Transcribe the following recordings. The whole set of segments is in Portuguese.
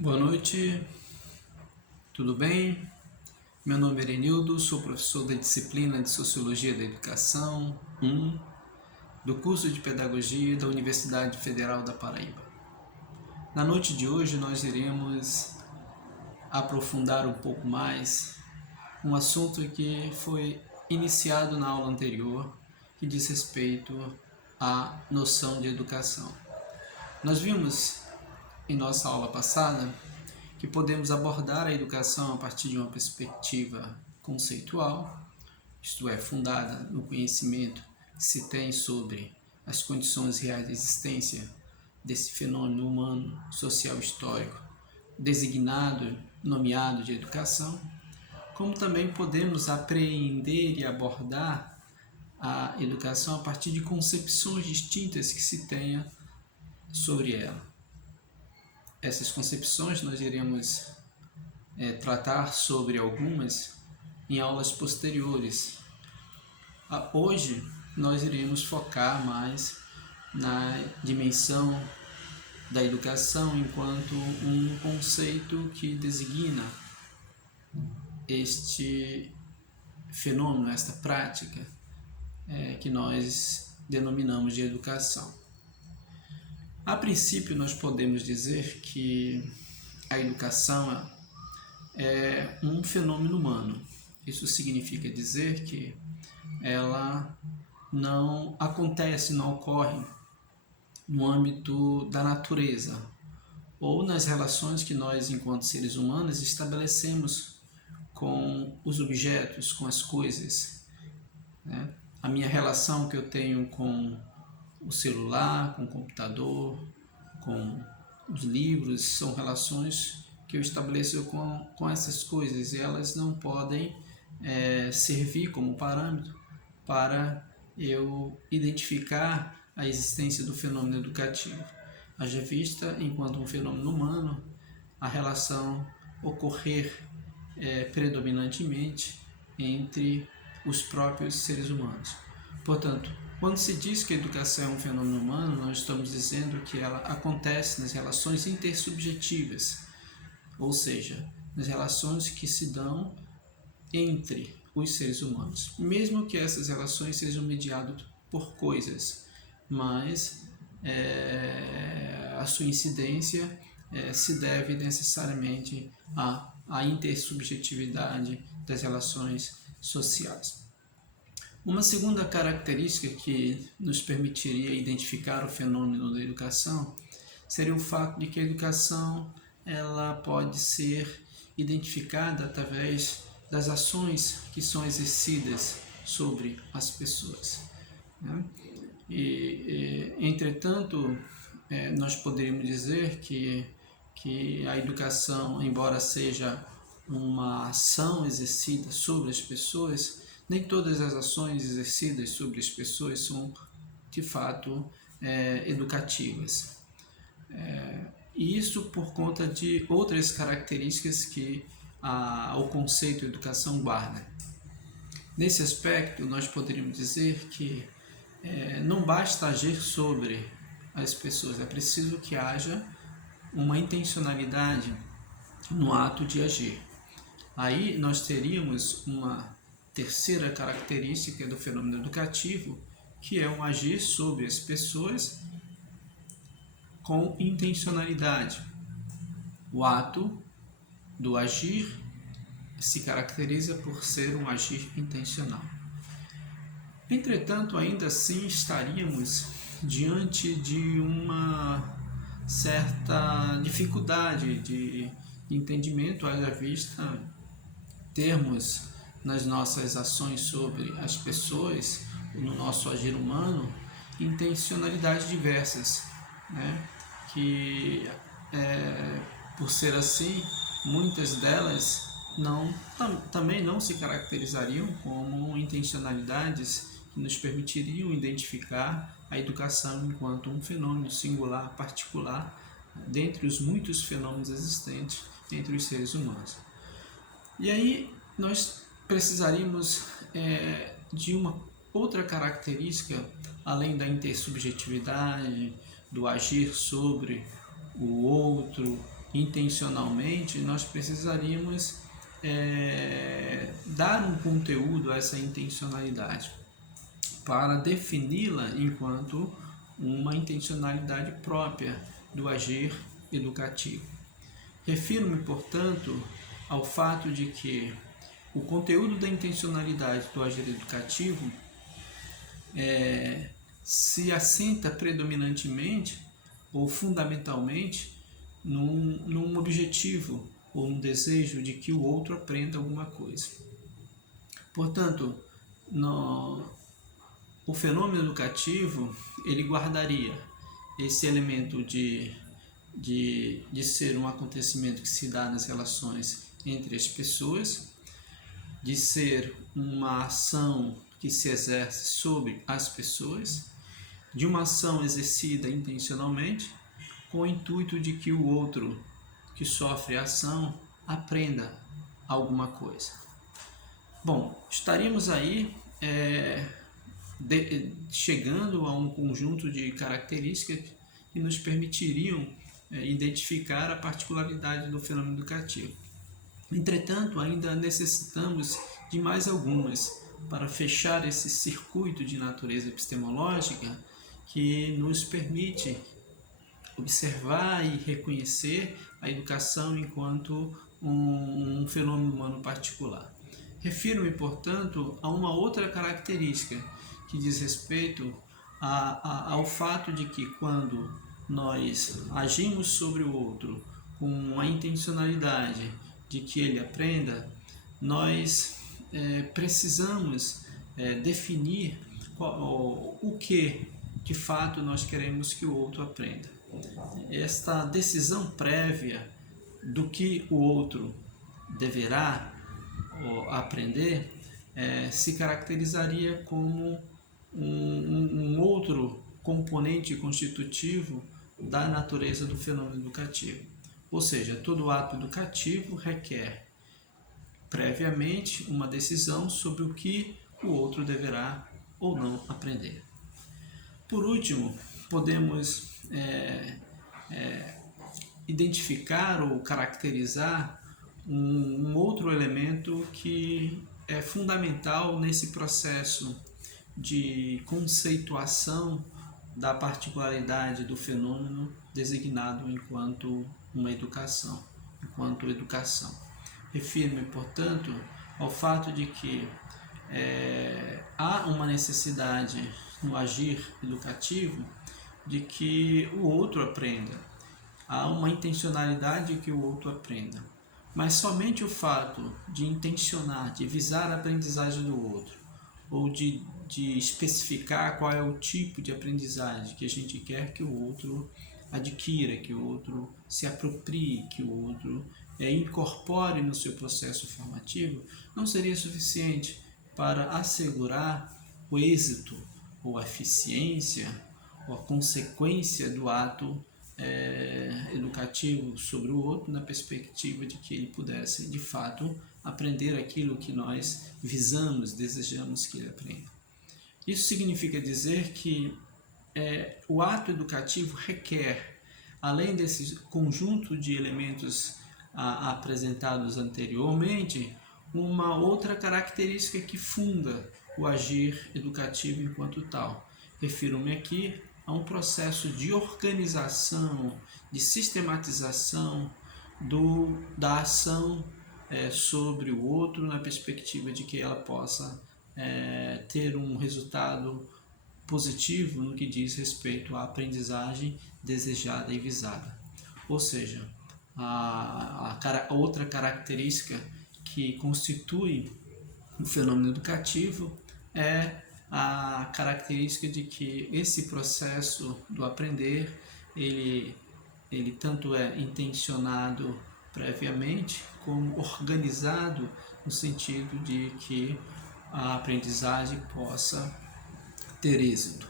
Boa noite, tudo bem? Meu nome é Erenildo, sou professor da disciplina de Sociologia da Educação 1 do curso de Pedagogia da Universidade Federal da Paraíba. Na noite de hoje nós iremos aprofundar um pouco mais um assunto que foi iniciado na aula anterior, que diz respeito à noção de educação. Nós vimos em nossa aula passada que podemos abordar a educação a partir de uma perspectiva conceitual, isto é, fundada no conhecimento que se tem sobre as condições reais de existência desse fenômeno humano, social, histórico, nomeado de educação, como também podemos apreender e abordar a educação a partir de concepções distintas que se tenha sobre ela. Essas concepções nós iremos tratar sobre algumas em aulas posteriores. Hoje nós iremos focar mais na dimensão da educação enquanto um conceito que designa este fenômeno, esta prática que nós denominamos de educação. A princípio, nós podemos dizer que a educação é um fenômeno humano. Isso significa dizer que ela não acontece, não ocorre no âmbito da natureza ou nas relações que nós, enquanto seres humanos, estabelecemos com os objetos, com as coisas, né? A minha relação que eu tenho com o celular, com o computador, com os livros, são relações que eu estabeleço com essas coisas e elas não podem servir como parâmetro para eu identificar a existência do fenômeno educativo. Haja vista, enquanto um fenômeno humano, a relação ocorrer predominantemente entre os próprios seres humanos. Portanto, quando se diz que a educação é um fenômeno humano, nós estamos dizendo que ela acontece nas relações intersubjetivas, ou seja, nas relações que se dão entre os seres humanos, mesmo que essas relações sejam mediadas por coisas, mas a sua incidência se deve necessariamente à intersubjetividade das relações sociais. Uma segunda característica que nos permitiria identificar o fenômeno da educação seria o fato de que a educação ela pode ser identificada através das ações que são exercidas sobre as pessoas, né? Entretanto, nós poderíamos dizer que a educação, embora seja uma ação exercida sobre as pessoas, nem todas as ações exercidas sobre as pessoas são, de fato, educativas. E isso por conta de outras características que o conceito de educação guarda. Nesse aspecto, nós poderíamos dizer que não basta agir sobre as pessoas, é preciso que haja uma intencionalidade no ato de agir. Aí nós teríamos uma terceira característica do fenômeno educativo, que é um agir sobre as pessoas com intencionalidade. O ato do agir se caracteriza por ser um agir intencional. Entretanto, ainda assim estaríamos diante de uma certa dificuldade de entendimento, haja vista termos nas nossas ações sobre as pessoas, no nosso agir humano, intencionalidades diversas, né? Que, por ser assim, muitas delas também não se caracterizariam como intencionalidades que nos permitiriam identificar a educação enquanto um fenômeno singular, particular, dentre os muitos fenômenos existentes entre os seres humanos. E aí nós precisaríamos de uma outra característica, além da intersubjetividade, do agir sobre o outro, intencionalmente, nós precisaríamos dar um conteúdo a essa intencionalidade para defini-la enquanto uma intencionalidade própria do agir educativo. Refiro-me, portanto, ao fato de que o conteúdo da intencionalidade do agir educativo se assenta predominantemente ou fundamentalmente num objetivo ou num desejo de que o outro aprenda alguma coisa. Portanto, o fenômeno educativo, ele guardaria esse elemento de ser um acontecimento que se dá nas relações entre as pessoas, de ser uma ação que se exerce sobre as pessoas, de uma ação exercida intencionalmente, com o intuito de que o outro que sofre a ação aprenda alguma coisa. Bom, estaríamos aí chegando a um conjunto de características que nos permitiriam identificar a particularidade do fenômeno educativo. Entretanto, ainda necessitamos de mais algumas para fechar esse circuito de natureza epistemológica que nos permite observar e reconhecer a educação enquanto um fenômeno humano particular. Refiro-me, portanto, a uma outra característica que diz respeito ao fato de que quando nós agimos sobre o outro com a intencionalidade de que ele aprenda, nós precisamos definir o que de fato nós queremos que o outro aprenda. Esta decisão prévia do que o outro deverá aprender se caracterizaria como um outro componente constitutivo da natureza do fenômeno educativo. Ou seja, todo ato educativo requer previamente uma decisão sobre o que o outro deverá ou não aprender. Por último, podemos identificar ou caracterizar um outro elemento que é fundamental nesse processo de conceituação da particularidade do fenômeno designado enquanto uma educação, enquanto educação. Refiro-me, portanto, ao fato de que há uma necessidade no agir educativo de que o outro aprenda. Há uma intencionalidade de que o outro aprenda. Mas somente o fato de intencionar, de visar a aprendizagem do outro, ou de especificar qual é o tipo de aprendizagem que a gente quer que o outro adquira, que o outro se aproprie, que o outro incorpore no seu processo formativo, não seria suficiente para assegurar o êxito ou a eficiência ou a consequência do ato educativo sobre o outro, na perspectiva de que ele pudesse, de fato, aprender aquilo que nós visamos, desejamos que ele aprenda. Isso significa dizer que o ato educativo requer, além desse conjunto de elementos apresentados anteriormente, uma outra característica que funda o agir educativo enquanto tal. Refiro-me aqui a um processo de organização, de sistematização da ação sobre o outro, na perspectiva de que ela possa ter um resultado positivo no que diz respeito à aprendizagem desejada e visada. Ou seja, a outra característica que constitui o fenômeno educativo é a característica de que esse processo do aprender, ele tanto é intencionado previamente, como organizado no sentido de que a aprendizagem possa ter êxito,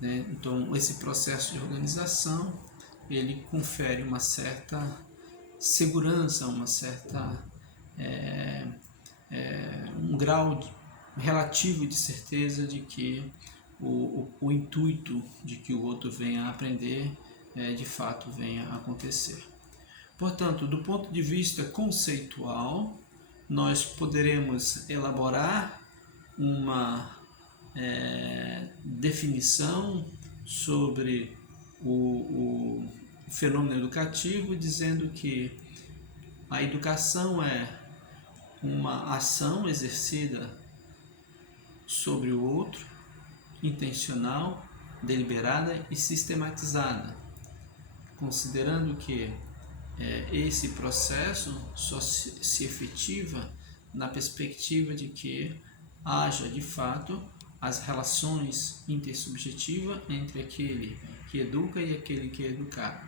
né? Então, esse processo de organização, ele confere uma certa segurança, uma certa um grau relativo de certeza de que o intuito de que o outro venha a aprender de fato venha a acontecer. Portanto, do ponto de vista conceitual, nós poderemos elaborar uma definição sobre o fenômeno educativo, dizendo que a educação é uma ação exercida sobre o outro, intencional, deliberada e sistematizada, considerando que esse processo só se efetiva na perspectiva de que haja de fato as relações intersubjetivas entre aquele que educa e aquele que é educado.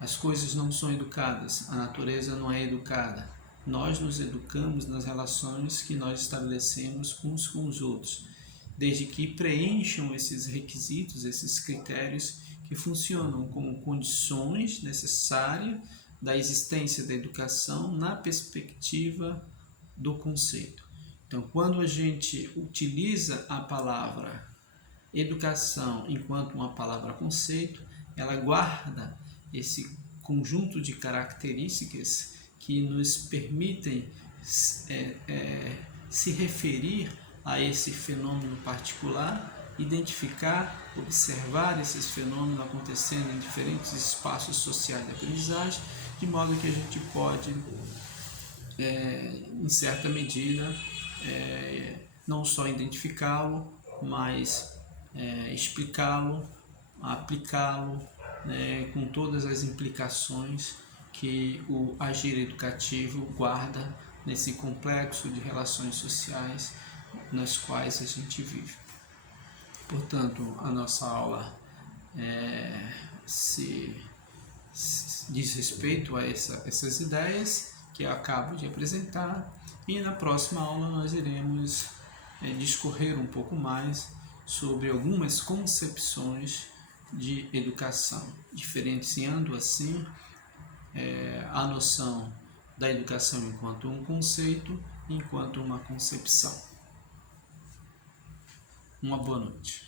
As coisas não são educadas, a natureza não é educada. Nós nos educamos nas relações que nós estabelecemos uns com os outros, desde que preencham esses requisitos, esses critérios que funcionam como condições necessárias da existência da educação na perspectiva do conceito. Então, quando a gente utiliza a palavra educação enquanto uma palavra conceito, ela guarda esse conjunto de características que nos permitem se referir a esse fenômeno particular, identificar, observar esses fenômenos acontecendo em diferentes espaços sociais de aprendizagem, de modo que a gente pode, em certa medida, não só identificá-lo, mas explicá-lo, aplicá-lo, com todas as implicações que o agir educativo guarda nesse complexo de relações sociais nas quais a gente vive. Portanto, a nossa aula diz respeito a essas ideias que eu acabo de apresentar, e na próxima aula nós iremos discorrer um pouco mais sobre algumas concepções de educação, diferenciando assim a noção da educação enquanto um conceito, enquanto uma concepção. Uma boa noite.